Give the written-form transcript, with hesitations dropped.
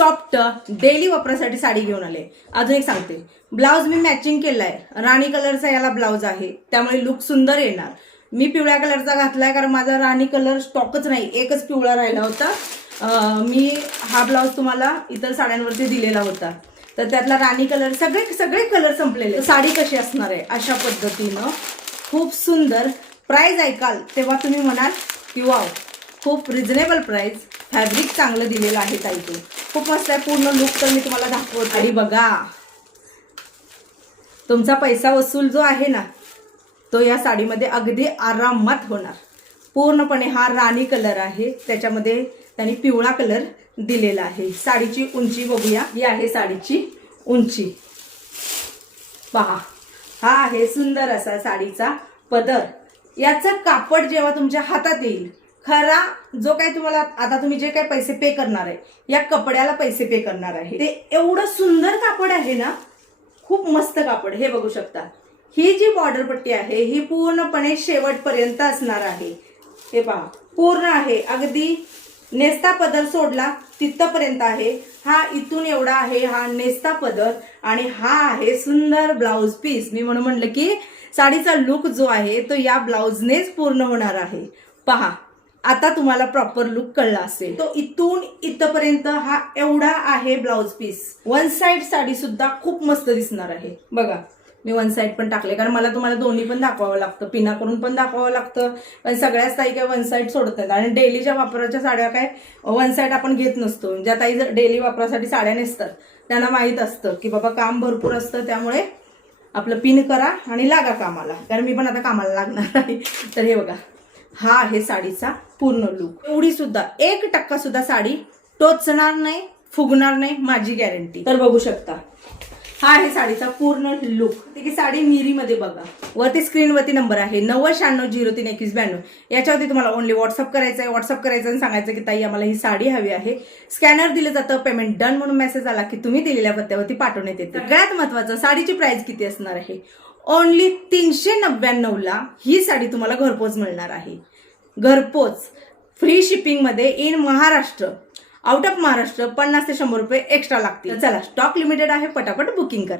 Soft daily वापरासाठी साडी घेऊन आले। अजून एक सांगते, ब्लाउज मी मॅचिंग केलाय, राणी कलरचा याला ब्लाउज आहे, त्यामुळे लुक सुंदर येणार। मी पिवळ्या कलरचा घातलाय कारण माझा राणी कलर स्टॉकच नाही, एकच पिवळा राहिला होता। मी हा ब्लाउज तुम्हाला इतर साड्यांवरती दिलेला होता, तर त्यातला राणी कलर सगळे कलर संपलेले। साडी कशी असणार आहे अशा पद्धतीनं खूप सुंदर। प्राइस ऐकाल तेव्हा तुम्ही म्हणाल की वाव, खूप रिझनेबल प्राइस, फॅब्रिक चांगलं दिलेलं आहे ताई, तो खूप मस्त आहे। पूर्ण लुक तर मी तुम्हाला दाखवते आणि बघा, तुमचा पैसा वसूल जो आहे ना तो या साडीमध्ये अगदी आरामात होणार। पूर्णपणे हा राणी कलर आहे, त्याच्यामध्ये त्यांनी पिवळा कलर दिलेला आहे। साडीची उंची बघूया, ही आहे साडीची उंची, पहा हा आहे सुंदर असा साडीचा पदर। याचं कापड जेव्हा तुमच्या हातात येईल, खरा जो काही तुम्हाला आता तुम्ही जे काही पैसे पे करणार आहे या कपड्याला पैसे पे करणार आहे, ते एवढं सुंदर कापड आहे ना, खूप मस्त कापड। हे बघू शकता, ही जी बॉर्डर पट्टी आहे ही पूर्णपणे शेवटपर्यंत असणार आहे। हे पहा, पूर्ण आहे, अगदी नेस्ता पदर सोडला तिथपर्यंत आहे। हा इथून एवढा आहे हा नेस्ता पदर, आणि हा आहे सुंदर ब्लाउज पीस। मी म्हणून म्हणलं की साडीचा लुक जो आहे तो या ब्लाउजनेच पूर्ण होणार आहे। पहा, आता तुम्हाला प्रॉपर लुक कळला असेल। तो इथून इथपर्यंत हा एवढा आहे blouse piece. One side sari सुद्धा खूप मस्त दिसणार आहे। बघा, मी वन साइड पण टाकले कारण मला तुम्हाला दोन्ही पण दाखवावं लागतं, पिना करून पण दाखवावं लागतं, पण सगळ्याच ताई काय वन साइड सोडत नाहीत। आणि डेलीच्या वापराच्या साड्या काय वन साइड आपण घेत नसतो। ज्या ताई डेली वापरासाठी साड्या नेसतात त्यांना माहित असतं की बाबा काम भरपूर असतं, त्यामुळे आपलं पिन करा आणि लागा कामाला, कारण मी पण आता कामाला लागणार आहे। तर हे बघा, हा आहे साडीचा पूर्ण लुक। एवढी सुद्धा 1% सुद्धा साडी टोचणार नाही, फुगणार नाही, माझी गॅरंटी। तर बघू शकता, हा आहे साडीचा पूर्ण लुक। ती साडी मिरीमध्ये बघा, वरती स्क्रीनवरती नंबर आहे 9096032192। याच्यावरती तुम्हाला ओनली व्हॉट्सअप करायचं आहे। व्हॉट्सअप करायचं आणि सांगायचं की ताई आम्हाला ही साडी हवी आहे। स्कॅनर दिलं जातं, पेमेंट डन म्हणून मेसेज आला की तुम्ही दिलेल्या पत्त्यावरती पाठवण्यात येते। सगळ्यात महत्वाचं, साडीची प्राइस किती असणार आहे? ओनली 399 ला ही साडी तुम्हाला घरपोच मिळणार आहे। घरपोच, फ्री शिपिंग मध्ये in Maharashtra. Out of Maharashtra 50 ते 100 रुपये एक्स्ट्रा लागतील। चला, स्टॉक लिमिटेड आहे, पटापट बुकिंग करा।